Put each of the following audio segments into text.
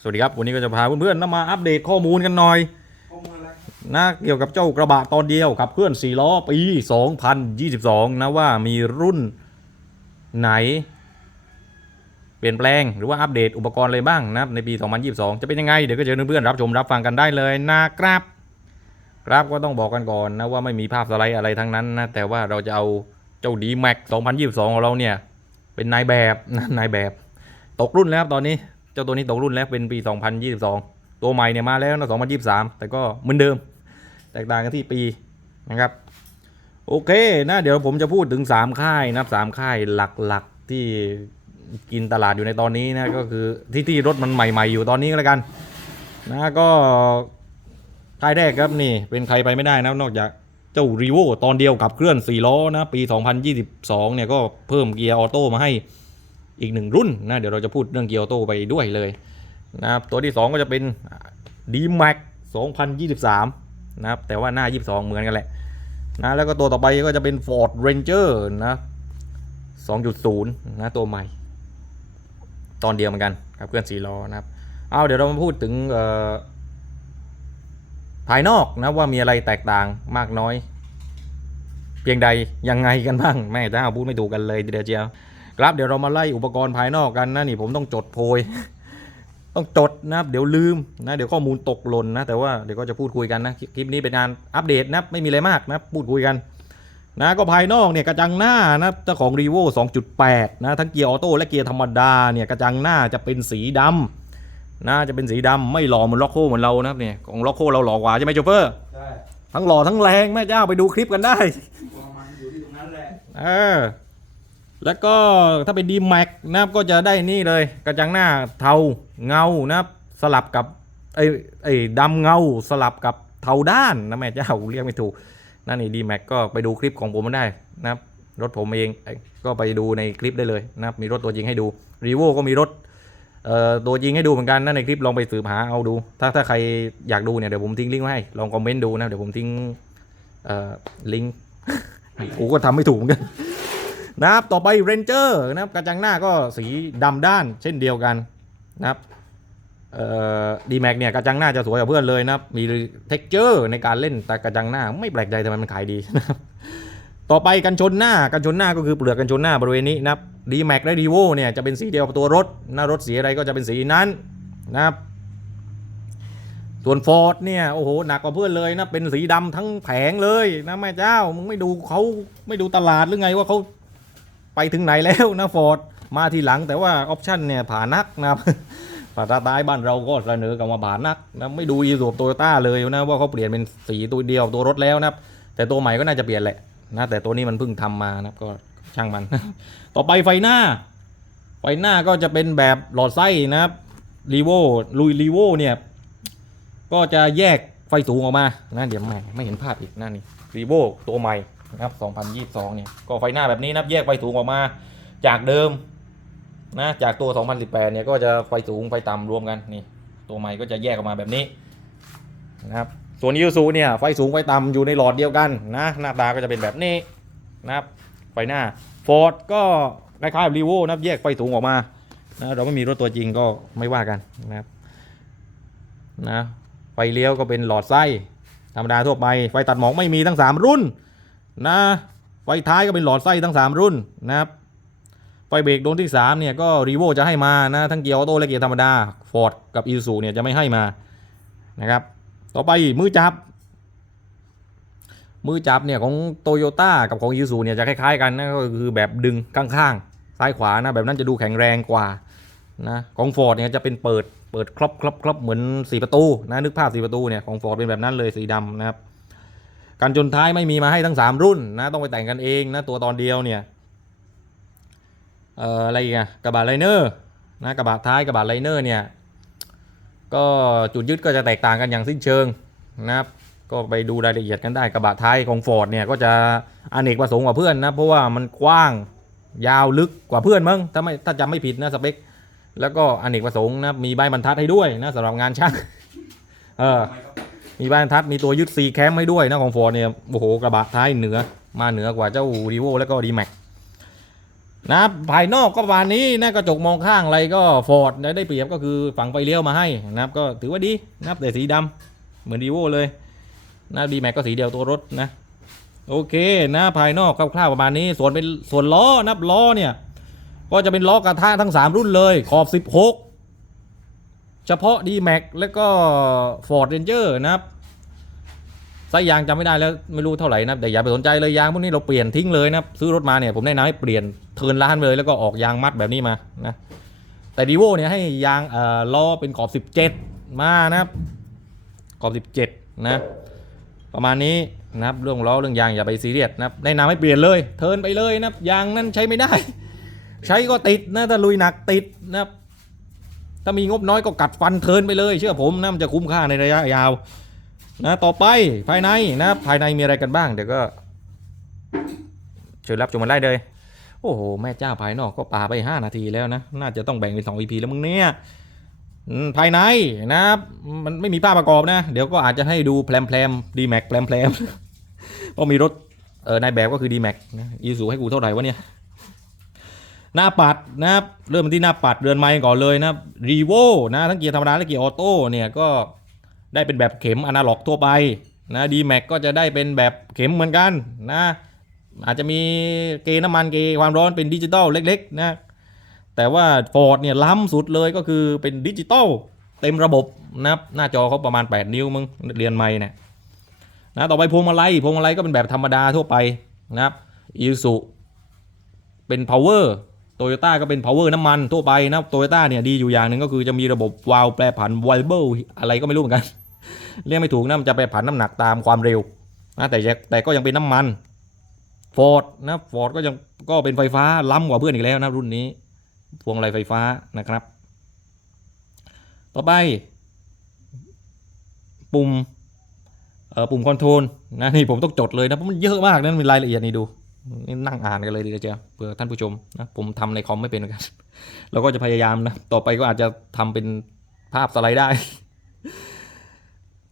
สวัสดีครับ วันนี้ก็จะพาเพื่อนๆนมาอัปเดตข้อมูลกันหน่อยอนะเกี่ยวกับเจ้ากระบะตอนเดียวขับเคลื่อน4ล้อปี2022 นะว่ามีรุ่นไหน เปลี่ยนแปลงหรือว่าอัปเดตอุปกรณ์อะไรบ้างนะครับในปี 2022 จะเป็นยังไง เดี๋ยวก็เชิญเพื่อนๆรับชมรับฟังกันได้เลยนะครับ ครับก็ต้องบอกกันก่อนนะว่าไม่มีภาพสไลด์อะไรทั้งนั้นนะแต่ว่าเราจะเอาเจ้าดีแม็ก2022 ของเราเนี่ยเป็นนายแบบนายแบบ ตกรุ่นแล้วตอนนี้ เจ้าตัวนี้ตกรุ่นแล้วเป็นปี 2022 ตัวใหม่เนี่ยมาแล้วนะ2023 แต่ก็เหมือนเดิม แตกต่างกันที่ปีนะครับ โอเคนะเดี๋ยวผมจะพูดถึง 3 ค่ายนะครับสามค่ายหลักๆที่กินตลาดอยู่ในตอนนี้นะก็คือที่ที่รถมันใหม่ ๆ อยู่ตอนนี้ก็แล้วกันนะก็ค่ายแรกครับนี่เป็นใครไปไม่ได้นะนอกจากเจ้ารีโวตอนเดียวกับเคลื่อน 4 ล้อนะปี 2022 เนี่ยก็เพิ่มเกียร์ออโต้มาให้ อีกหนึ่งรุ่นนะเดี๋ยวเราจะพูดเรื่องเกียร์ออโต้ไปด้วยเลยนะครับตัวที่ 2 ก็จะเป็น d m a x 2023 นะครับแต่ว่าหน้า 22 เหมือนกันแหละนะแล้วก็ตัวต่อไปก็จะเป็น Ford Ranger นะ 2.0 นะตัวใหม่ ตอนเดียวเหมือนกันครับเคลื่อน4ล้อนะครับเอาเดี๋ยวเรามาพูดถึงภายนอกนะว่ามีอะไรแตกต่างมากน้อย เพียงใดยังไงกันบ้างแม่จ้าพูดไม่ถูกกันเลยเดียวเจียว ครับเดี๋ยวเรามาไล่อุปกรณ์ภายนอกกันนะนี่ผมต้องจดโพย ต้องจดนะครับเดี๋ยวลืมนะเดี๋ยวข้อมูลตกหล่นนะแต่ว่าเดี๋ยวก็จะพูดคุยกันนะคลิปคลิปนี้เป็นงานอัปเดตนะครับไม่มีอะไรมากนะพูดคุยกันนะก็ภายนอกเนี่ยกระจังหน้านะเจ้าของ r ีโว2.8 นะทั้งเกียร์ออโต้และเกียร์ธรรมดาเนี่ยกระจังหน้าจะเป็นสีดำนะจะเป็นสีดำไม่หล่อเหมือนล็อกโคเหมือนเรานะครับเนี่ยของล็อกโคเราหล่อกว่าใช่ไหมโจเฟอร์ใช่ทั้งหล่อทั้งแรงแม่เจ้าไปดูคลิปกันได้ความมันอยู่ที่ตรงนั้นแหละเออ แล้วก็ถ้าเป็นดีแม็กนะครับก็จะได้นี่เลยกระจังหน้าเทาเงานะครับสลับกับไอ้ไอ้ดำเงาสลับกับเทาด้านนะแม่เจ้าเรียกไม่ถูกนั่นนี่ดีแม็กก็ไปดูคลิปของผมมาได้นะครับรถผมเองก็ไปดูในคลิปได้เลยนะครับมีรถตัวจริงให้ดูรีโวก็มีรถเอ่อตัวจริงให้ดูเหมือนกันนะในคลิปลองไปสืบหาเอาดู ถ้าถ้าใครอยากดูเนี่ยเดี๋ยวผมทิ้งลิงก์ไว้ให้ลองคอมเมนต์ดูนะเดี๋ยวผมทิ้งเอ่อลิงก์กูก็ทำไม่ถูกเหมือนกัน นะครับต่อไปเรนเจอร์นะครับกระจังหน้าก็สีดำด้านเช่นเดียวกันนะครับดีแม็กเนี่ยกระจังหน้าจะสวยกว่าเพื่อนเลยนะครับมีเท็กเจอร์ในการเล่นแต่กระจังหน้าไม่แปลกใจทำไมมันขายดีนะครับต่อไปกันชนหน้ากันชนหน้าก็คือเปลือกกันชนหน้าบริเวณนี้นะครับดีแม็กและดีโวเนี่ยจะเป็นสีเดียวกับตัวรถหน้ารถสีอะไรก็จะเป็นสีนั้นนะครับส่วนฟอร์ดเนี่ยโอ้โหหนักกว่าเพื่อนเลยนะเป็นสีดำทั้งแผงเลยนะแม่เจ้ามึงไม่ดูเขาไม่ดูตลาดหรือไงว่าเขา ไปถึงไหนแล้วนะฟอร์ดมาทีหลังแต่ว่าออปชั่นเนี่ยผ่านักนะครับภาษาใต้บ้านเราก็เสนอกับมาผ่านักนะไม่ดูอีสูบโตโยต้าเลยนะว่าเขาเปลี่ยนเป็นสีตัวเดียวตัวรถแล้วนะครับ แต่ตัวใหม่ก็น่าจะเปลี่ยนแหละนะแต่ตัวนี้มันเพิ่งทำมานะก็ช่างมัน ต่อไปไฟหน้า ไฟหน้าก็จะเป็นแบบหลอดไส้นะครับรีโวลุยรีโวเนี่ยก็จะแยกไฟสูงออกมานะเดี๋ยวไม่ไม่เห็นภาพอีกนั่นนี่รีโวตัวใหม่ นะครับ 2022 เนี่ย ก็ไฟหน้าแบบนี้นับแยกไฟสูงออกมา จากเดิมนะ จากตัว 2018 เนี่ย ก็จะไฟสูงไฟต่ำรวมกัน นี่ ตัวใหม่ก็จะแยกออกมาแบบนี้นะครับ ส่วนยูซูเนี่ย ไฟสูงไฟต่ำอยู่ในหลอดเดียวกันนะ หน้าตาก็จะเป็นแบบนี้นะครับ ไฟหน้า ฟอร์ดก็คล้ายๆรีโวนับแยกไฟสูงออกมา นะ เราไม่มีรถตัวจริงก็ไม่ว่ากันนะครับ นะ ไฟเลี้ยวก็เป็นหลอดไส้ธรรมดาทั่วไป ไฟตัดหมอกไม่มีทั้ง 3 รุ่น นะไฟท้ายก็เป็นหลอดไส้ทั้ง 3 รุ่นนะครับไฟเบรกโดนที่3เนี่ยก็รีโวจะให้มานะทั้งเกียร์ออโต้และเกียร์ธรรมดาฟอร์ดกับอีซูเนี่ยจะไม่ให้มานะครับ ต่อไปมือจับ มือจับเนี่ยของโตโยต้ากับของอีซูเนี่ยจะคล้ายๆกันนะก็คือแบบดึงข้างๆ ซ้ายขวานะแบบนั้นจะดูแข็งแรงกว่านะของฟอร์ดเนี่ยจะเป็นเปิดเปิดครอบครอบครอบเหมือนสีประตูนะนึกภาพสีประตูเนี่ยของฟอร์ดเป็นแบบนั้นเลยสีดำนะครับ การจนท้ายไม่มีมาให้ทั้ง 3 รุ่นนะต้องไปแต่งกันเองนะตัวตอนเดียวเนี่ยเอ่ออะไรอีกอะกระบะไลเนอร์นะกระบะท้ายกระบะไลเนอร์เนี่ยก็จุดยึดก็จะแตกต่างกันอย่างสิ้นเชิงนะครับก็ไปดูรายละเอียดกันได้กระบะท้ายของฟอร์ดเนี่ยก็จะอเนกประสงค์กว่าเพื่อนนะเพราะว่ามันกว้างยาวลึกกว่าเพื่อนมั้งถ้าไม่ถ้าจำไม่ผิดนะสเปคแล้วก็อเนกประสงค์นะมีใบบรรทัดให้ด้วยนะสำหรับงานช่างเออ มีบบรรทัดมีตัวยึดซีแคมให้ด้วยนะของฟอร์เนี่ยโอ้โหกระบะท้ายเหนือมาเหนือกว่าเจ้ารีโวแล้วก็ดีแม็กนะภายนอกก็ประมาณนี้นะกระจกมองข้างอะไรก็ฟอร์ดได้เปรียบก็คือฝั่งไฟเลี้ยวมาให้นะครับก็ถือว่าดีนะครับแต่สีดำเหมือนดีโวเลยนะดีแม็กก็สีเดียวตัวรถนะโอเคนะภายนอกคร่าวๆประมาณนี้ส่วนเป็นส่วนล้อนับล้อเนี่ยก็จะเป็นล้อกระทะทั้ง 3 รุ่นเลยขอบ 16 เฉพาะ d m a x แล้วก็ Ford Ranger นะครับไส้ยางจำไม่ได้แล้วไม่รู้เท่าไหร่นะแต่อย่าไปสนใจเลยยางพวกนี้เราเปลี่ยนทิ้งเลยนะซื้อรถมาเนี่ยผมแนะนำให้เปลี่ยนเทินร้านเลยแล้วก็ออกยางมัดแบบนี้มานะแต่ดีโวเนี่ยให้ยางเอ่อล้อเป็นขอบ 17 มานะครับขอบ 17 นะ ประมาณนี้นะครับเรื่องล้อเรื่องยางอย่าไปซีเรียสนะครับแนะนำให้เปลี่ยนเลย เทินไปเลยนะยางนั้นใช้ไม่ได้ ใช้ก็ติดนะถ้าลุยหนักติดนะครับ ถ้ามีงบน้อยก็กัดฟันเทิร์นไปเลย เชื่อผมนะมันจะคุ้มค่าในระยะยาว นะต่อไปภายในนะภายในมีอะไรกันบ้างเดี๋ยวก็เชิญรับชมมันได้เลยโอ้โหแม่เจ้าภายนอกก็ปาไป 5 นาทีแล้วนะ น่าจะต้องแบ่งเป็น2 EP แล้วมึงเนี่ยภายในนะมันไม่มีป้าประกอบนะ เดี๋ยวก็อาจจะให้ดูแพลมแพลมดีแม็กแพลมแพลมเพราะมีรถเออนายแบบก็คือดีแม็กนะอีซูให้กูเท่าไหร่วะเนี่ย หน้าปัดนะครับเริ่มที่หน้าปัดเรือนไม้ก่อนเลยนะรีโวนะทั้งเกียร์ธรรมดาและเกียร์ออโต้เนี่ยก็ได้เป็นแบบเข็มอนาล็อกทั่วไปนะดีแม็กก็จะได้เป็นแบบเข็มเหมือนกันนะอาจจะมีเกณฑ์น้ำมันเกณฑ์ความร้อนเป็นดิจิตอลเล็กๆนะแต่ว่า Ford เนี่ยล้ำสุดเลยก็คือเป็นดิจิตอลเต็มระบบนะครับหน้าจอเขาประมาณ 8 นิ้วมึงเรียนไม่เนี่ยนะต่อไปพวงมาลัยพวงมาลัยก็เป็นแบบธรรมดาทั่วไปนะครับอีซูเป็น power โตโยต้าก็เป็น power น้ำมันทั่วไปนะโตโยต้าเนี่ยดีอยู่อย่างหนึ่งก็คือจะมีระบบวาล์วแปรผัน variable อะไรก็ไม่รู้เหมือนกัน เรียกไม่ถูกนะมันจะแปรผันน้ำหนักตามความเร็วนะแต่แต่ก็ยังเป็นน้ำมัน Ford นะ Ford ก็ยังก็เป็นไฟฟ้าล้ำกว่าเพื่อนอีกแล้วนะรุ่นนี้พวงมาลัยไฟฟ้านะครับ ต่อไป ปุ่มเอ่อปุ่มคอนโทรลนะนี่ผมต้องจดเลยนะเพราะมันเยอะมากนะมีรายละเอียดนี่ดู นั่งอ่านกันเลยดีเจียวเผื่อท่านผู้ชมนะผมทำในคอมไม่เป็นเหมือนกัน เราก็จะพยายามนะ ต่อไปก็อาจจะทำเป็นภาพสไลด์ได้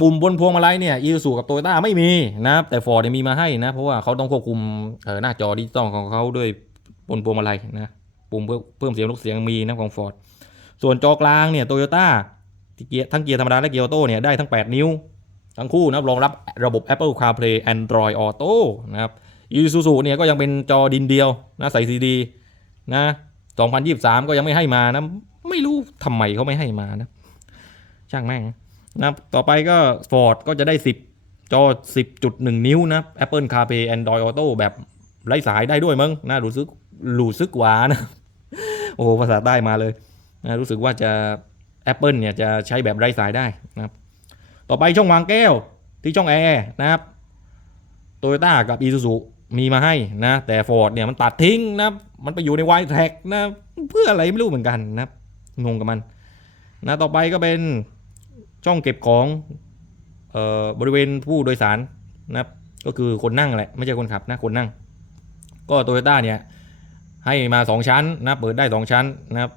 ปุ่มบนพวงมาลัยเนี่ยอีซูกับโตโยต้าไม่มีนะครับแต่ฟอร์ดมีมาให้นะ เพราะว่าเขาต้องควบคุมหน้าจอดิจิตอลของเขาด้วยบนพวงมาลัยนะปุ่มเพื่อเพิ่มเสียงลดเสียงมีนะของฟอร์ดส่วนจอกลางเนี่ยโตโยต้าทั้งเกียร์ธรรมดาและเกียร์ออโต้เนี่ยได้ทั้ง 8 นิ้ว ทั้งคู่นะครับรองรับระบบ Apple CarPlay Android Auto นะครับ อีซูซูเนี่ยก็ยังเป็นจอดินเดียวนะใส่ซีดีนะ2023 ก็ยังไม่ให้มานะ ไม่รู้ทำไมเขาไม่ให้มานะ ช่างแม่งนะต่อไปก็ Ford ก็จะได้ 10 จอ 10.1 นิ้วนะ Apple CarPlay Android Auto แบบไร้สายได้ด้วยมั้งนะรู้สึกรู้สึกหวานะ โอ้ภาษาใต้มาเลยนะรู้สึกว่าจะ Apple เนี่ยจะใช้แบบไร้สายได้นะครับ ต่อไปช่องวางแก้วที่ช่องแอร์นะครับโตโยต้ากับอีซูซู มีมาให้นะ แต่ Ford เนี่ยมันตัดทิ้งนะมันไปอยู่ใน y t แท็กนะเพื่ออะไรไม่รู้เหมือนกันนะงงกับมันนะต่อไปก็เป็นช่องเก็บของเอ่อบริเวณผู้โดยสารนะก็คือคนนั่งแหละไม่ใช่คนขับนะคนนั่ง ก็โตโยต้าเนี่ยให้มา 2 ชั้นนะเปิดได้ 2 ชั้นนะครับ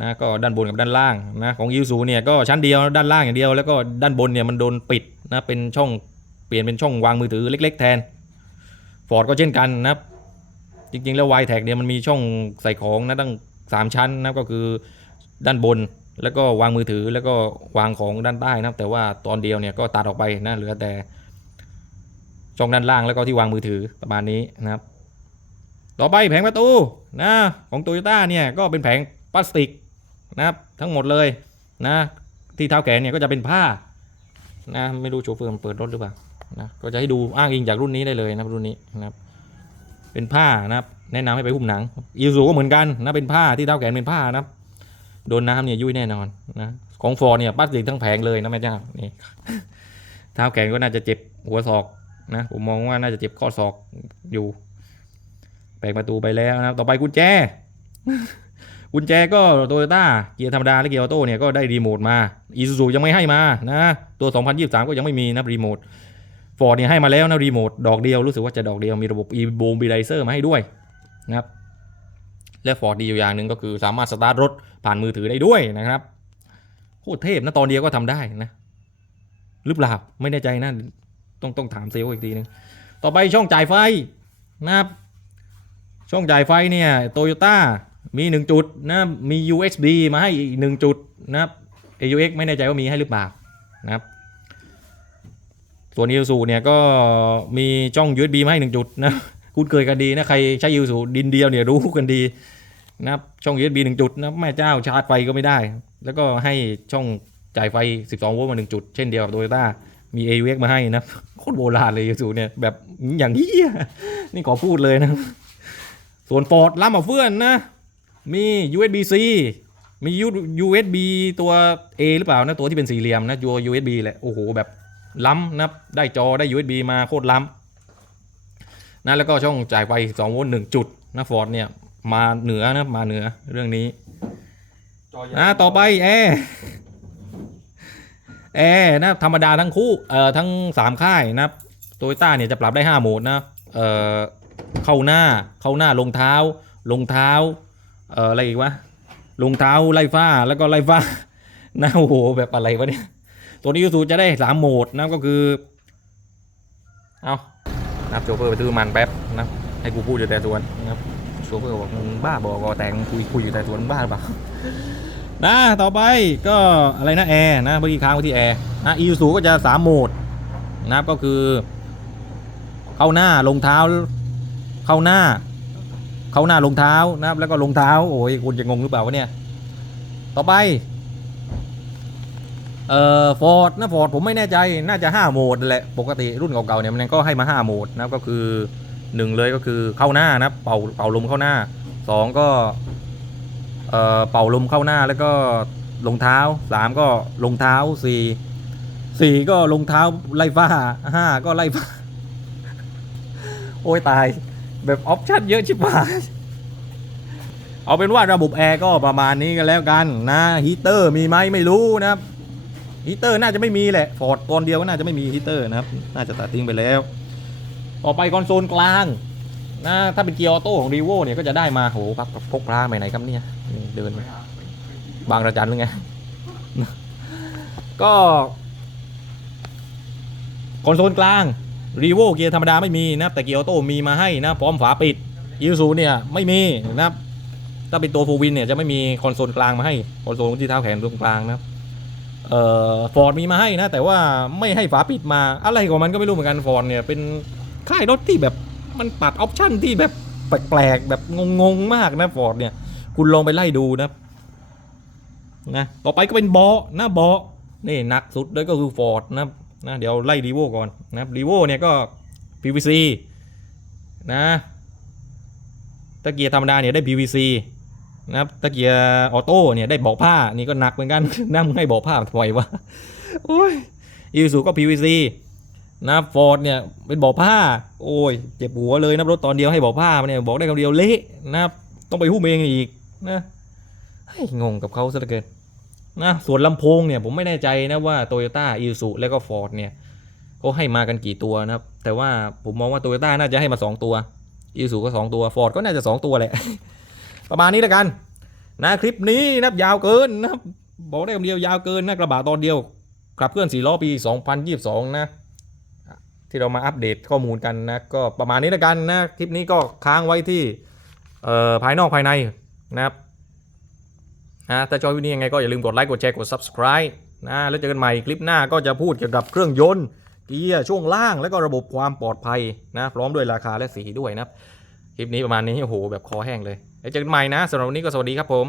นะก็ด้านบนกับด้านล่างนะของยูซูเนี่ยก็ชั้นเดียวด้านล่างอย่างเดียว แล้วก็ด้านบนเนี่ยมันโดนปิดนะเป็นช่องเปลี่ยนเป็นช่องวางมือถือเล็ก ๆ แทน ฟอร์ดก็เช่นกันนะครับ จริงๆ แล้ว y t แท็กเนี่ยมันมีช่องใส่ของนะตั้ง 3 ชั้นนะก็คือด้านบนแล้วก็วางมือถือแล้วก็วางของด้านใต้นะครับ แต่ว่าตอนเดียวเนี่ยก็ตัดออกไปนะเหลือแต่ช่องด้านล่างแล้วก็ที่วางมือถือประมาณนี้นะครับ ต่อไปแผงประตูนะของโตโยต้าเนี่ยก็เป็นแผงพลาสติกนะครับทั้งหมดเลยนะที่เท้าแขนเนี่ยก็จะเป็นผ้านะไม่รู้โชเฟอร์มันเปิดรถหรือเปล่า นะก็จะให้ดูอ้างอิงจากรุ่นนี้ได้เลยนะรุ่นนี้นะครับเป็นผ้านะครับแนะนำให้ไปหุ้มหนังอีซูก็เหมือนกันนะเป็นผ้าที่เท้าแขนเป็นผ้านะครับโดนน้ำเนี่ยยุ่ยแน่นอนนะของฟอร์เนี่ยพลาสติกทั้งแผงเลยนะแม่เจ้านี่เท้าแขนก็น่าจะเจ็บหัวศอกนะผมมองว่าน่าจะเจ็บข้อศอกอยู่แปลงประตูไปแล้วนะครับ ต่อไปกุญแจกุญแจก็โตโยต้าเกียร์ธรรมดาและเกียร์ออโต้เนี่ยก็ได้รีโมทมาอีซูซูยังไม่ให้มานะตัว 2023 ก็ยังไม่มีนะรีโมท ฟอร์ดเนี่ยให้มาแล้วนะรีโมทดอกเดียวรู้สึกว่าจะดอกเดียวมีระบบ e b o o m b i l i z e r มาให้ด้วยนะครับและฟอร์ดดีอยู่อย่างหนึ่งก็คือสามารถสตาร์ทรถผ่านมือถือได้ด้วยนะครับโคตรเทพนะตอนเดียวก็ทำได้นะหรือเปล่าไม่แน่ใจนะต้องต้องถามเซลล์อีกทีนึงต่อไปช่องจ่ายไฟนะครับช่องจ่ายไฟเนี่ยโตโยต้ามีหนึ่งจุดนะมี USB มาให้อีกหนึ่งจุดนะครับ AUX ไม่แน่ใจว่ามีให้หรือเปล่านะครับ ส่วน Isuzu เนี่ยก็มีช่อง USB มาให้หนึ่งจุดนะคุ้นเคยกันดีนะใครใช้ Isuzu ดินเดียวเนี่ยรู้กันดีนะครับช่อง USB หนึ่งจุดนะแม่เจ้าชาร์จไฟก็ไม่ได้ แล้วก็ให้ช่องจ่ายไฟ 12 โวลต์มาหนึ่งจุด เช่นเดียวกับ Toyota มี AUX มาให้นะโคตรโบราณเลย Isuzu เนี่ยแบบอย่างเฮียนี่ขอพูดเลยนะ ส่วน Ford ล้ำมาเฟื่อนนะ มี USB C มี U- USB ตัว A หรือเปล่านะ ตัวที่เป็นสี่เหลี่ยมนะตัว USB แหละโอ้โหแบบ ล้ำนะได้จอได้ USB มาโคตรล้ำนะแล้วก็ช่องจ่ายไฟ2โวลต์1จุดนะฟอร์ดเนี่ยมาเหนือนะมาเหนือเรื่องนี้จอใหญ่นะต่อไปแอร์แอร์นะธรรมดาทั้งคู่เอ่อทั้ง 3 ค่ายนะโตโยต้าเนี่ยจะปรับได้ 5 โหมดนะเอ่อเข้าหน้าเข้าหน้าลงเท้า ลงเท้าเอ่ออะไรอีกวะลงเท้าไล่ฟ้าแล้วก็ไล่ฟ้านะโอ้โหแบบอะไรวะเนี่ย ตัวนี้ยูซูจะได้3โหมดนะก็คือ เอานับโชเฟอร์ไปซื้อมันแป๊บนะให้กูพูดอยู่แต่ส่วนนะครับโชเฟอร์บอกมึงบ้าบอกอแต่งคุยคุยอยู่แต่ส่วนบ้าหรือเปล่านะต่อไปก็อะไรนะแอร์นะเมื่อกี้ค้างไว้ที่แอร์นะอีซูก็จะสามโหมดนะครับก็คือ เข้าหน้าลงเท้า เข้าหน้า เข้าหน้าลงเท้านะครับแล้วก็ลงเท้าโอ้ยคุณจะงงหรือเปล่าวะเนี่ย ต่อไป เอ่อฟอร์ดนะฟอร์ดผมไม่แน่ใจน่าจะ 5 โหมดแหละปกติรุ่นเก่าๆเนี่ยมันก็ให้มา 5 โหมดนะครับก็คือหนึ่งเลยก็คือเข้าหน้านะเป่าเป่าลมเข้าหน้าสองก็เอ่อเป่าลมเข้าหน้าแล้วก็ลงเท้าสามก็ลงเท้าสี่สี่ก็ลงเท้าไล่ฟ้าห้าก็ไล่ฟ้า โอ้ยตายแบบออปชั่นเยอะชิบหายเอาเป็นว่าระบบแอร์ก็ประมาณนี้กันแล้วกันนะฮีเตอร์มีไหมไม่รู้นะครับ ฮีเตอร์น่าจะไม่มีแหละฟอร์ดตอนเดียวก็น่าจะไม่มีฮีเตอร์นะครับ น่าจะตัดทิ้งไปแล้ว ต่อไปคอนโซลกลางนะถ้าเป็นเกียร์ออโต้ของ r ีโวเนี่ยก็จะได้มาโหพักพกพลาไปไหนครับเนี่ยเดินไปบางระจันหรือไงก็คอนโซลกลาง r ีโวเกียร์ธรรมดาไม่มีนะแต่เกียร์ออโต้มีมาให้นะพร้อมฝาปิดอีซูเนี่ยไม่มีนะครับถ้าเป็นตัวฟูวินเนี่ยจะไม่มีคอนโซลกลางมาให้คอนโซลที่เท้าแขนตรงกลางนะครับ เอ่อฟอร์ดมีมาให้นะ แต่ว่าไม่ให้ฝาปิดมาอะไรของมันก็ไม่รู้เหมือนกันฟอร์ดเนี่ยเป็นค่ายรถที่แบบมันปัดออปชั่นที่แบบแปลกๆแบบงงๆมากนะฟอร์ดเนี่ย คุณลองไปไล่ดูนะนะต่อไปก็เป็นเบาะนะเบาะนี่หนักสุดเลยก็คือฟอร์ดนะนะเดี๋ยวไล่รีโวก่อนนะรีโวเนี่ยก็ PVC นะตะเกียร์ธรรมดาเนี่ยได้ PVC นะครับตะเกียร์ออโต้เนี่ยได้เบอกผ้านี่ก็หนักเหมือนกันนั่งให้เบอกผ้าทำไมวะโอ้ยอีซูก็ PVC นะฟอร์ดเนี่ยเป็นเบอกผ้า โอ้ยเจ็บหัวเลยนะรถตอนเดียวให้เบอกผ้าเนี่ยบอกได้คำเดียวเละนะครับต้องไปหุ้มเองอีกนะเฮ้งงกับเขาซะเหลือเกินนะส่วนลำโพงเนี่ยผมไม่แน่ใจนะว่าโตโยต้าอีซูแล้วก็ฟอร์ดเนี่ยเขาให้มากันกี่ตัวนะครับ แต่ว่าผมมองว่าโตโยต้าน่าจะให้มา 2 ตัวอีซูก็ 2 ตัวฟอร์ดก็น่าจะ 2 ตัวแหละ ประมาณนี้แล้วกันนะคลิปนี้นะครับยาวเกินนะครับบอกได้คำเดียวยาวเกินนะกระบะตอนเดียวขับเคลื่อนสี่ล้อปี 2022 นะที่เรามาอัปเดตข้อมูลกันนะก็ประมาณนี้แล้วกันนะคลิปนี้ก็ค้างไว้ที่เอ่อภายนอกภายในนะครับนะถ้าชอบวิดีโอยังไงก็อย่าลืมกดไลค์กดแชร์กด subscribe นะแล้วเจอกันใหม่คลิปหน้าก็จะพูดเกี่ยวกับเครื่องยนต์เกียร์ช่วงล่าง แล้วก็ระบบความปลอดภัยนะพร้อมด้วยราคาและสีด้วยนะครับ คลิปนี้ประมาณนี้โอ้โหแบบคอแห้งเลยแล้วเจอกันใหม่นะสำหรับวันนี้ก็สวัสดีครับผม